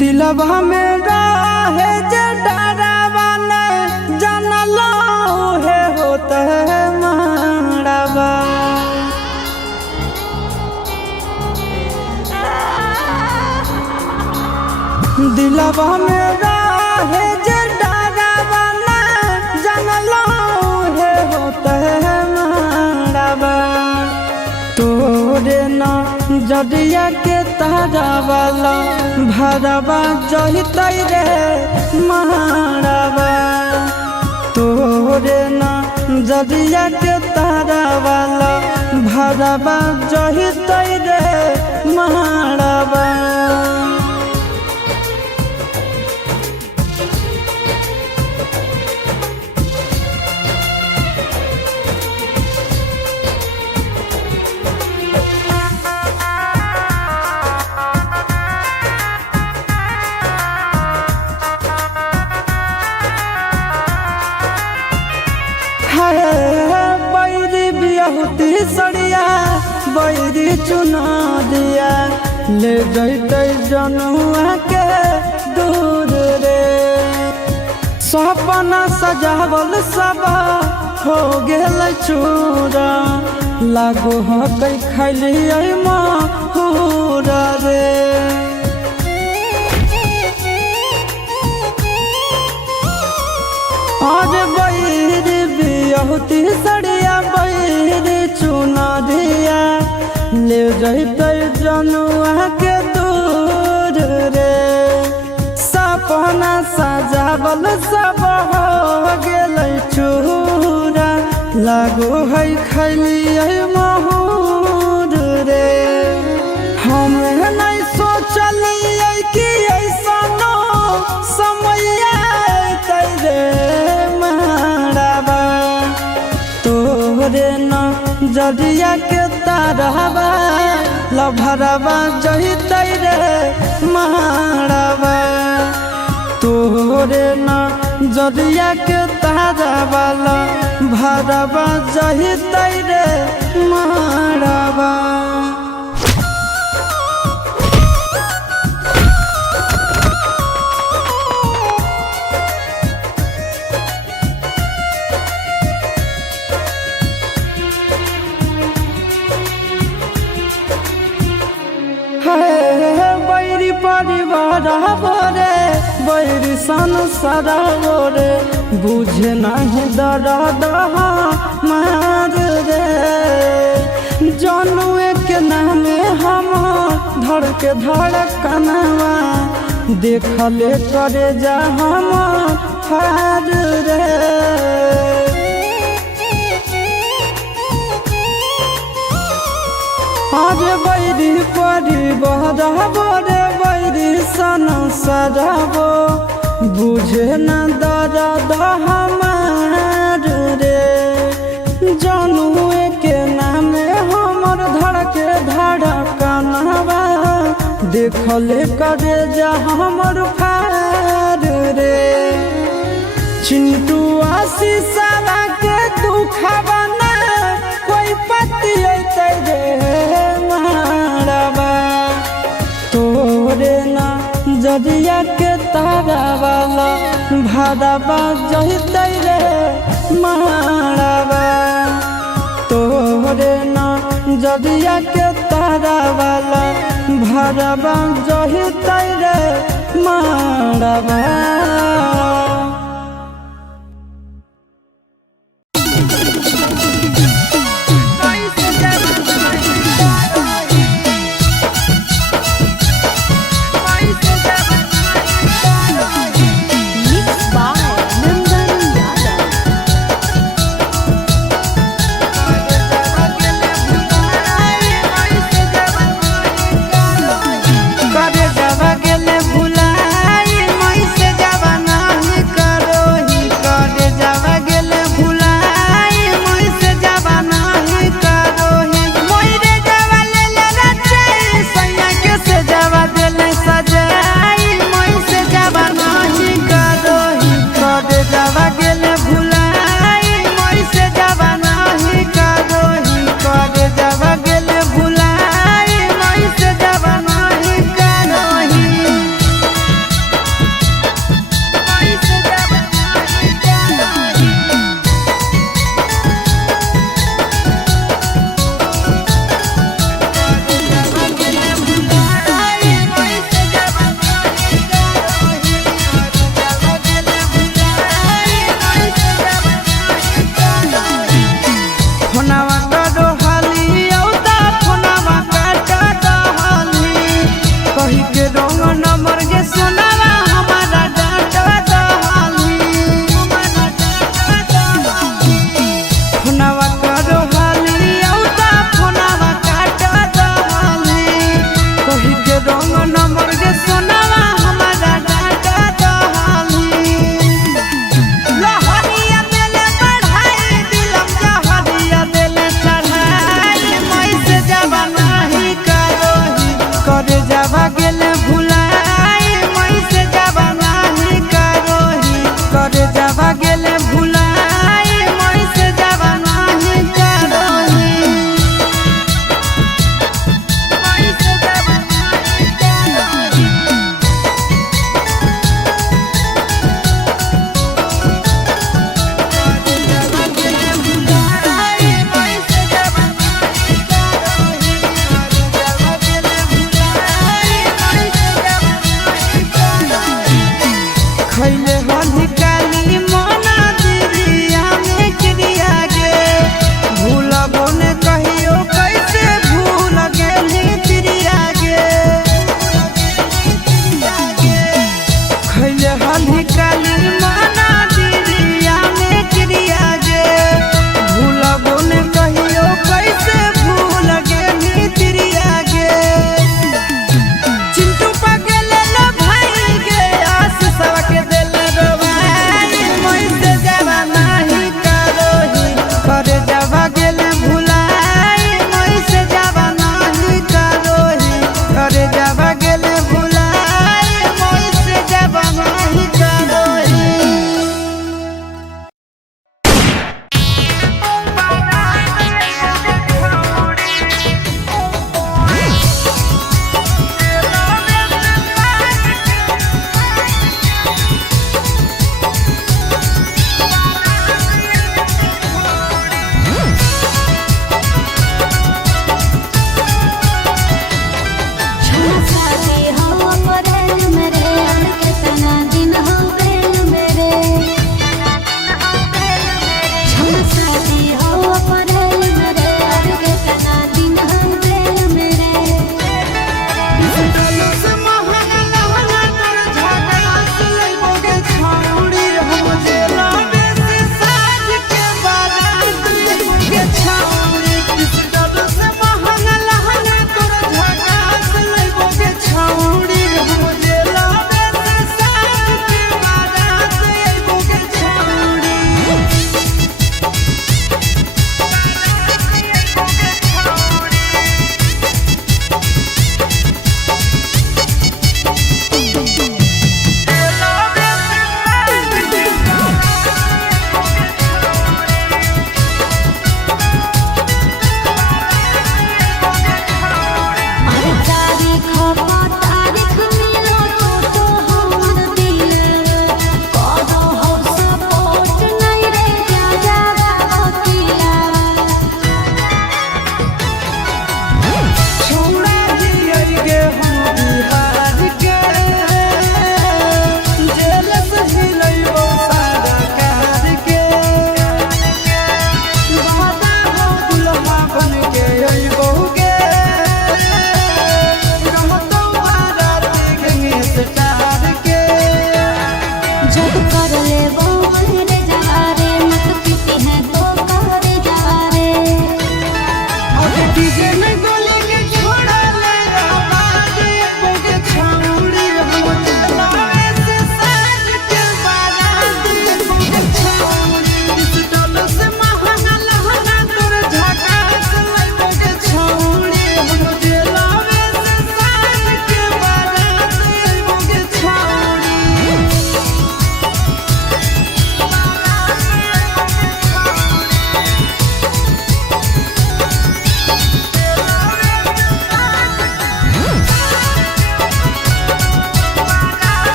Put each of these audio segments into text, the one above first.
दिलवा में रहे जे डरावा न जानलो है होता है मारवा। दिलवा में रहे जे डरावा न जदिया के तारा वाला भरवा जहितै रे मारवा तोरे ना जदिया के तारा वाला भरवा जहितै रे मारवा। बैरी बियाहुती सड़िया बैरी चुना दिया ले जैतै जनुआ के दूर रे सपना सजावल सब हो गेल चूरा लागो हकै खैलियै माहूरा रे। आज बैरी बियाहुती सड़िया बैरी चुना दिया ले जैतै जनुआ के दूर रे सपना सजावल सब हो गेलै चूरा लागो है खैलियै माहूर रे। हम नहीं सोचलियै कि ऐसनो समय अयतै रे मारवा तोरे ना जदिया के तारवा लभरवा जहितै रे मारवा तोरे ना जदिया के तारवा लभरवा जहितै रे मारवा। बैरी परिवार बोरे बैरी संसार बोरे बुझे नहीं दर्द मार रे जनुए के नामे हम धड़ के धड़कनवा देखले करे जा हम हार रे। आज बैरी परिवार बोरे बैरी संसार बो बुझे न दर्द हमार रे जनुए के नामे हमर धड़के धड़कनवा देखले करे जा हमर फार रे। चिंटू आशीष के दुखवा ना कोई पति अयतै रे मारवा तोरे ना जदिया के तारा वाला भरवा जहितै रे मारवा तोरे ना जदिया के तारा वाला भरवा जहितै रे मारवा। करे जावा गेले भुलाई मैं से जावा नहीं कर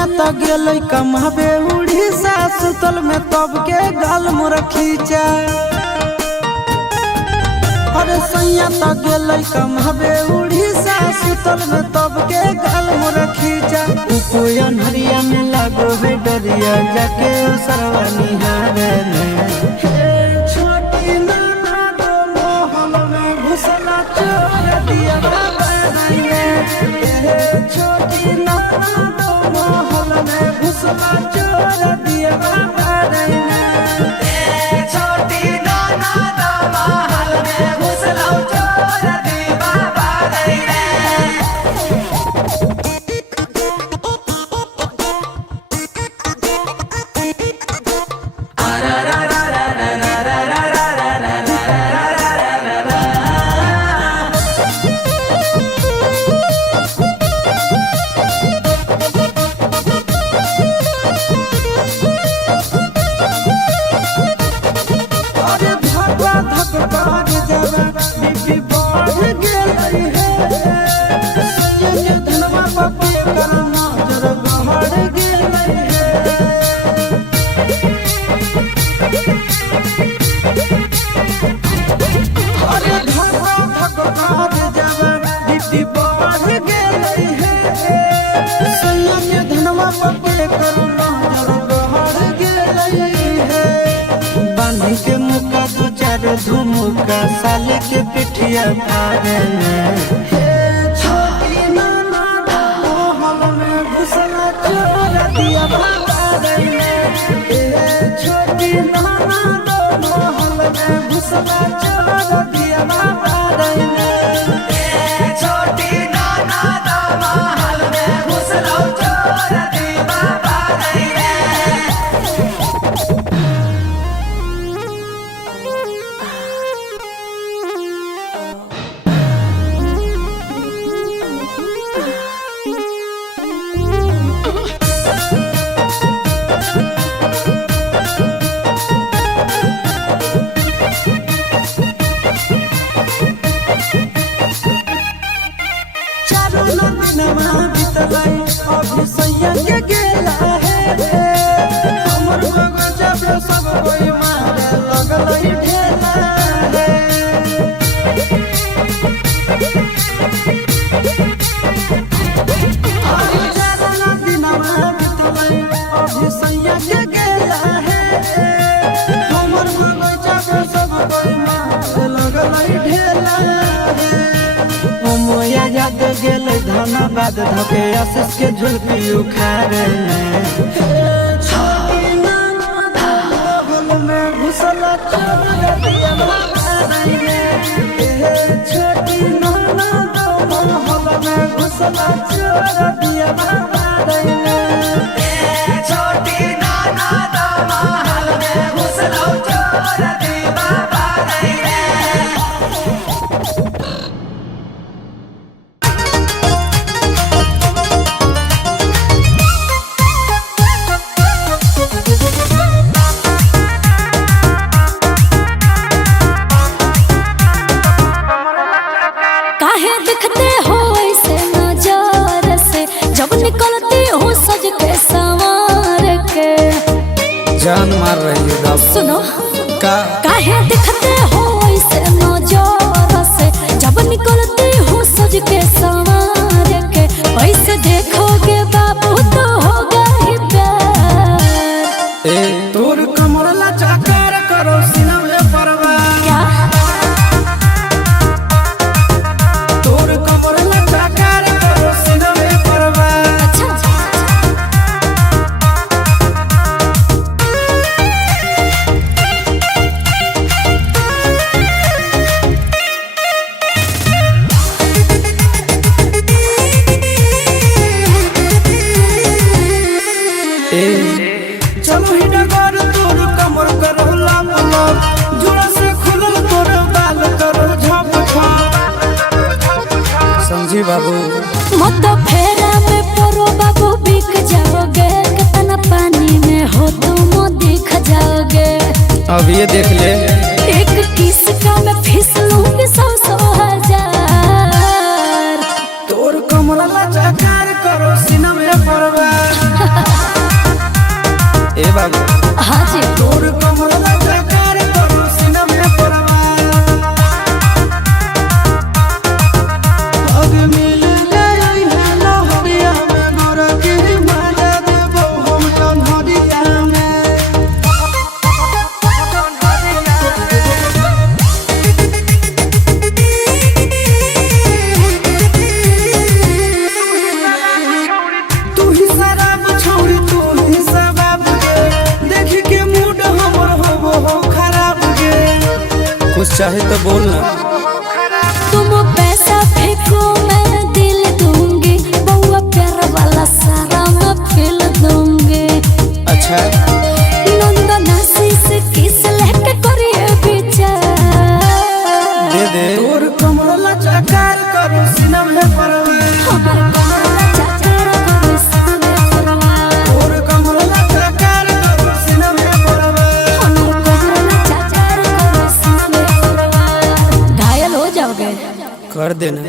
सैया तो गेल कमाबे उड़ीसा सुतल में तब के गाल मोर खींचा। अरे सैया तो गेल कमाबे उड़ीसा सुतल में तब के गाल मोर खींचा। कोयन हरिया में लागो है डरिया जाके सरवा निहारे छोटी नाना दो मोहल में घुसला चोर दिया छोटी नाना दो मोहल में घुसला चोर दिया छोटी नाना दो मोहल में घुसला चोर दिया के मुका दो चार धुमुका साले के पिठिया भागे छोटी नाना मोहल में घुसला चोर दिया छोटी नाना मोहल में घुसला चोर दिया छोटी नाना दो मोहल में घुसला चोर दिया अभी सैया के गेला है हमर बगजा पे सब कोई मारे लगल ढेला है अभी जाना दिनमा बितलै अभी सैया के गेला है हमर बगजा पे सब कोई मारे लगल ढेला है मोया याद गेल धनबाद धके आशीष के झुलपी उखाड़े छोटी नाना मोहल में घुसला चोर दिया छोटी नाना मोहल में घुसला चोर दिया छोटी नाना दो मोहल में घुसला चोर दिया जान मार रही है सुनो का काहे दिखते हो ऐसे नजर से जब निकलते हो सज के संवार के ऐसे देखोगे बाबू तो होगा ही प्यार ए तोर कमर लचकार करो सीना में परवा क्या तोर कमर लचकार करो सीना में परवा चलो ही डगर तोर कमर करो लाम लाम जुड़ा से खुलल तोर बाल करो झप समझी बाबू मत फेरा में परो बाबू बिक जाओगे कितना पानी में हो तुम दिख जाओगे अब ये देख ले एक किस का मैं फिसलूंगी 100,000 तोर कमर लचकार करो सीना में परवा ए बाबू हाँ जी तोर कमर लचकार करू सीना में परवार पग मिल ले आई हेलो हरिया में गोर के माला देबो हम कन्हरिया में तू ही शराब छोड़ी तू ही शराब के देख के मूड हमर हो खराब के कुछ चाहे तो बोल ना तुम पैसा फेंको मैं दिल दूंगी बउआ प्यार वाला सारा मैं फिल दूंगी अच्छा नंदना से किस लेके करिए विचार दे दे तोर कमर लचकार करू सीना में परवार हमर कमला चाचा करो सामने परवार तोर कमर लचकार करू सीना में परवार हमर कमला चाचा करो सामने परवार घायल हो जाओगे कर देना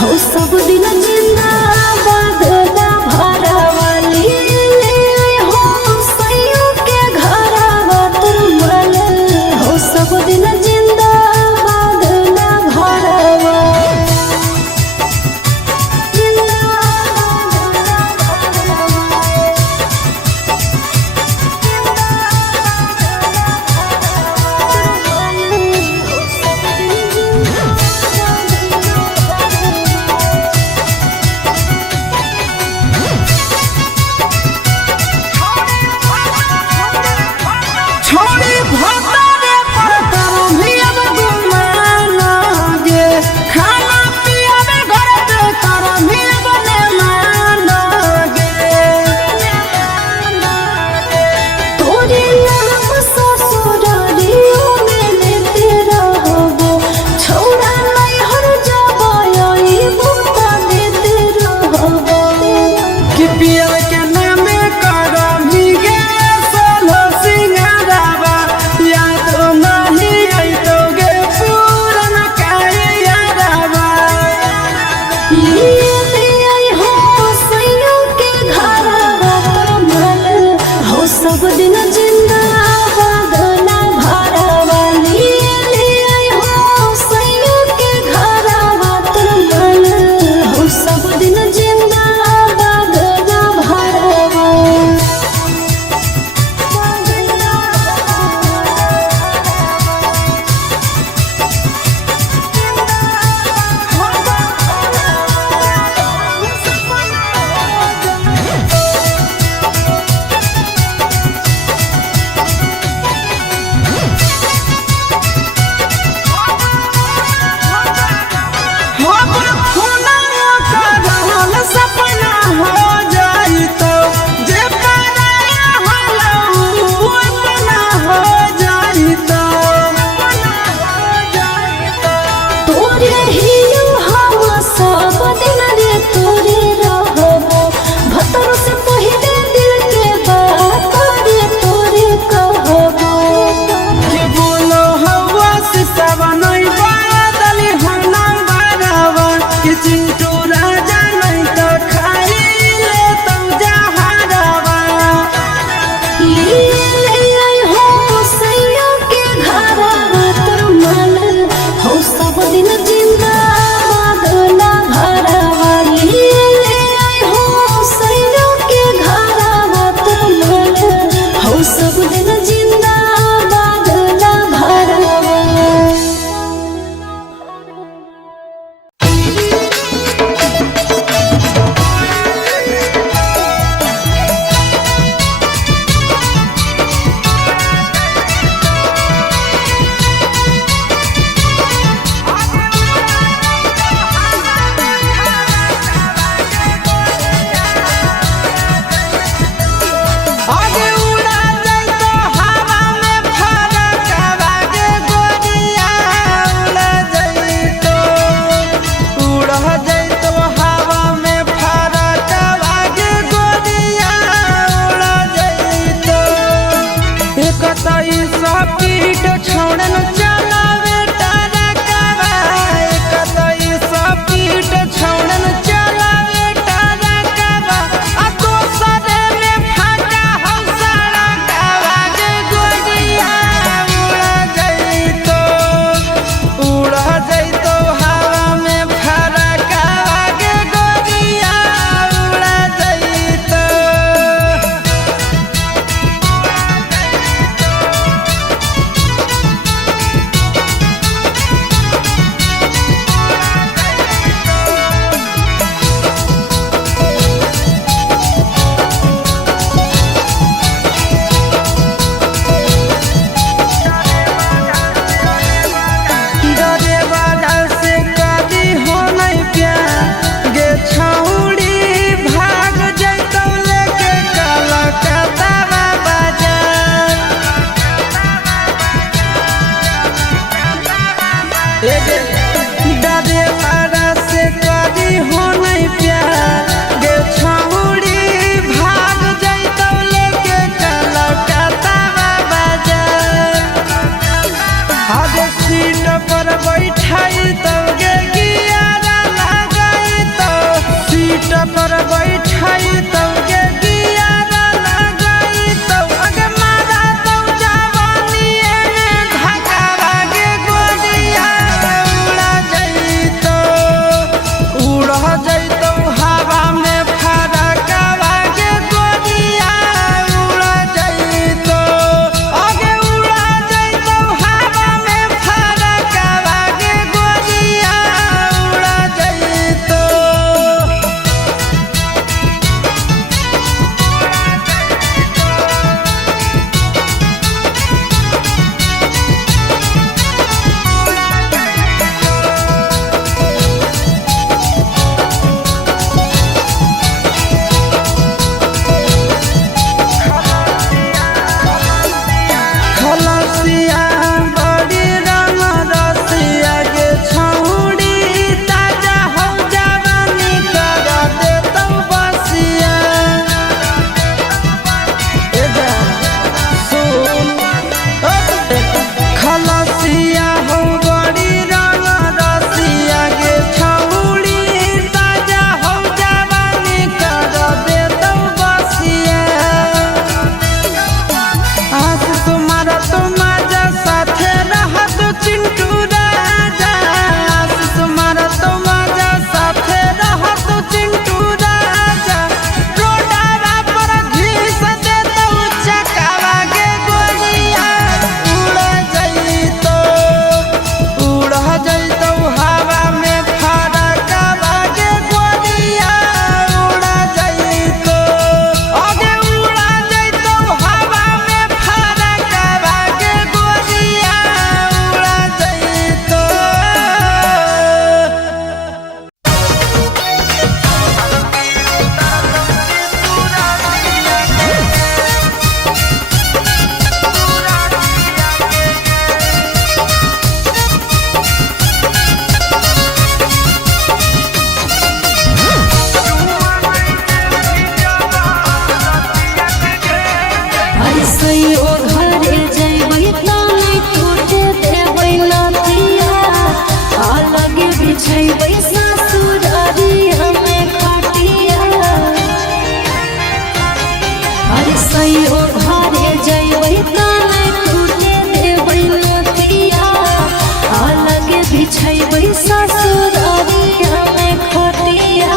हो सब दिन जिंदा बैठाई तो गे गियारा लगाई तो सीट पर बैठाई तो गे गियारा लगाई तो अगे मारा तो जवानी में धकावा गे गोलिया उड़ा जाई तो हवा में फरकावा गे गोलिया उड़ा जाई तो आगे उड़ा जाई तो हवा में फरकावा गे गोलिया उड़ा जाई तो खलसिया बड़ी रंग रसिया गे छौड़ी ताजा हो जवानी कर दे तो बसिया ए जा सुन खलसिया हो बड़ी रंग रसिया गे छौड़ी ताजा हो जवानी कर दे तो बसिया आज तुम्हारा तुम्हारा साथे रहत चिंटू राजा आज तुम्हारा तुम्हारा साथे रहत चिंटू राजा रोडावा पर घिस दे तो चकावा गे गोलिया उड़ जाई तो हवा में फरकावा गे गोलिया उड़ जाई तो आगे उड़ा जाई तो हवा में फरकावा गे गोलिया उड़ा जाई तो ऐसे ओ घरे जइबै ताई टूटे देबै नथिया आ लगे बिछैबै ससुरारी हमें खटिया ऐसे ओ घरे जइबै ताई टूटे देबै नथिया आ लगे बिछैबै ससुरारी हमें खटिया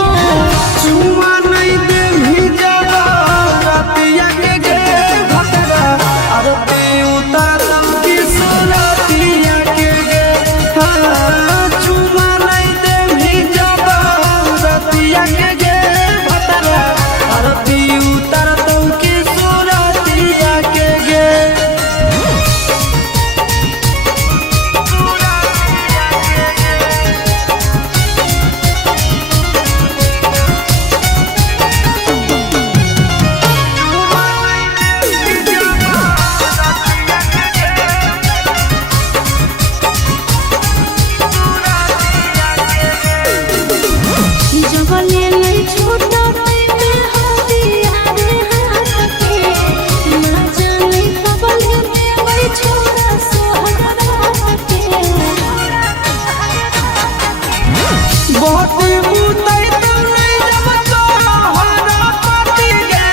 चुमा नहीं दे भिजवा रतिया के गे भतरा आरती उतारम की सुरतिया के गे हाँ चुमा नहीं दे भिजवा रतिया के गे भतरा आरती उतारम की सुरतिया के गे जबले नहीं छोटा पे हदिया रे हाथे ना जाने कबले में वही छोरा सोहरा के बहुत मुतई तो नहीं जब तोहरा पति गे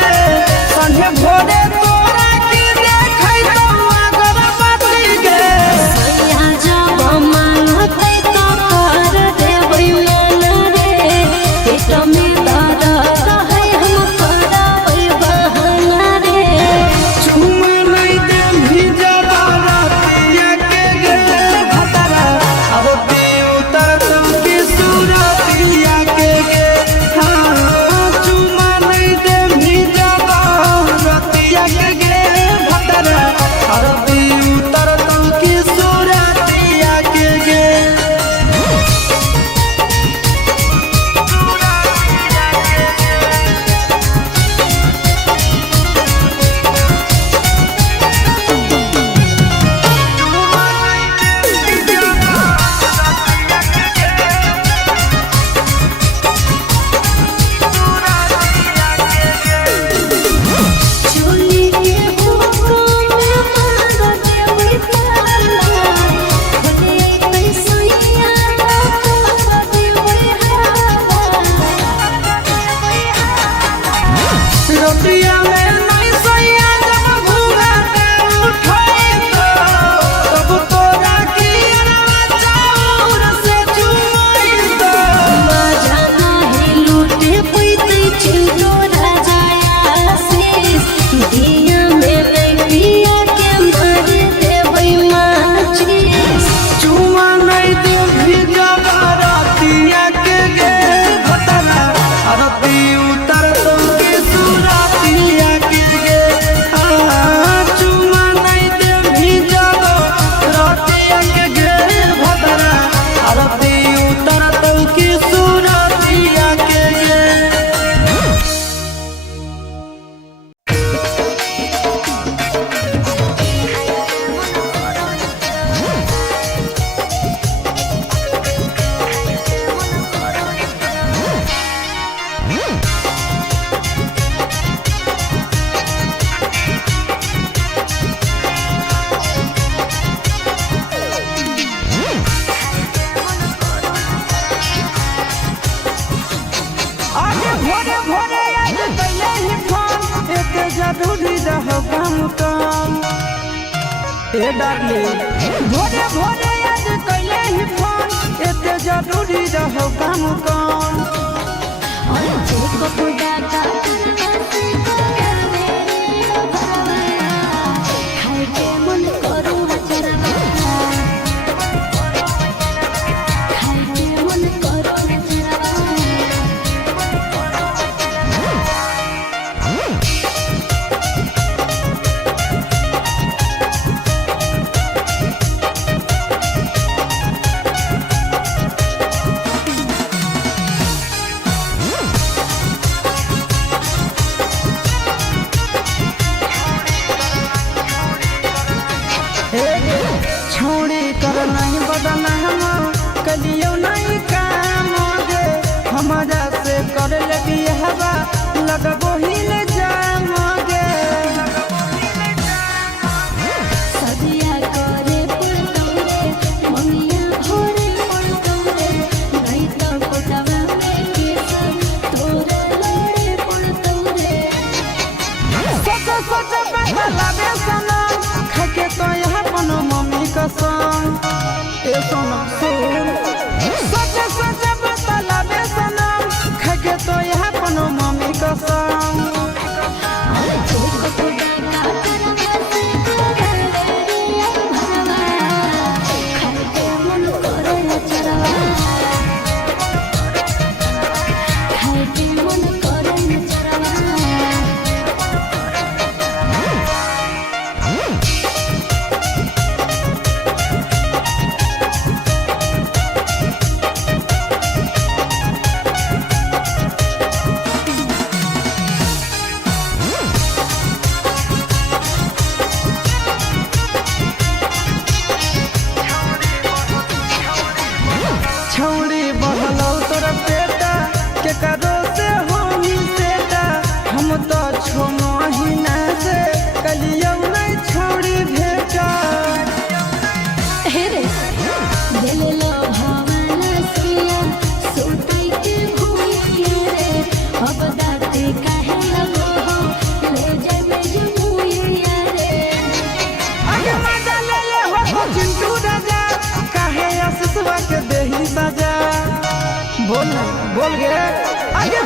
संगे भोरे तोरा की देखै तो अगरबत्ती गे सैया जब मांगते तो कर देबै मन रे पेट में दर्द है हम कराबै बहाना रे चुमा नहीं दे भिजवा रतिया के गे भतरा आरती उतारम की सुरतिया के गे भोरे भोरे आज कैले ही फोन एते जरूरी रहो काम काम ए डार्लिंग भोरे भोरे आज कैले ही फोन एते जरूरी रहो काम काम और देखो खुदा का खाए के मन करू चरवा खाए के मन करू चरवा छोड़ी कर नहीं बदना हम कलियो नहीं काम गे हमारा से कर लगी हवा लगबो ही ले जाम गे सदिया करे पड़तौरे ममिया भोरे पड़तौरे नहीं तो कोटवा में केसर तोरे लड़े पड़तौरे सोच सोच बदला बे सनम खाके तो यहाँ पनो मम्मी का संग ए सोना सुन सोच सोच बदला बे सनम खाके तो यहाँ पनो मम्मी का संग देखो खुदा का करवा से भरवा खाए के मन करे चरवा खाए के मन करे चरवा छौड़ी बहलौ तोर बेटा के करो से होनी सेटा हम तो छो महीना से कलियो नहीं छौड़ी भेटा हे रे दिल लो भावना सिया सोते के भूल के रे अब दाते काहे लगो हो ले जाबे जमुइया रे आगे मजा ले हो चिंटू राजा काहे आसुसवा के देही सजा बोल गे आगे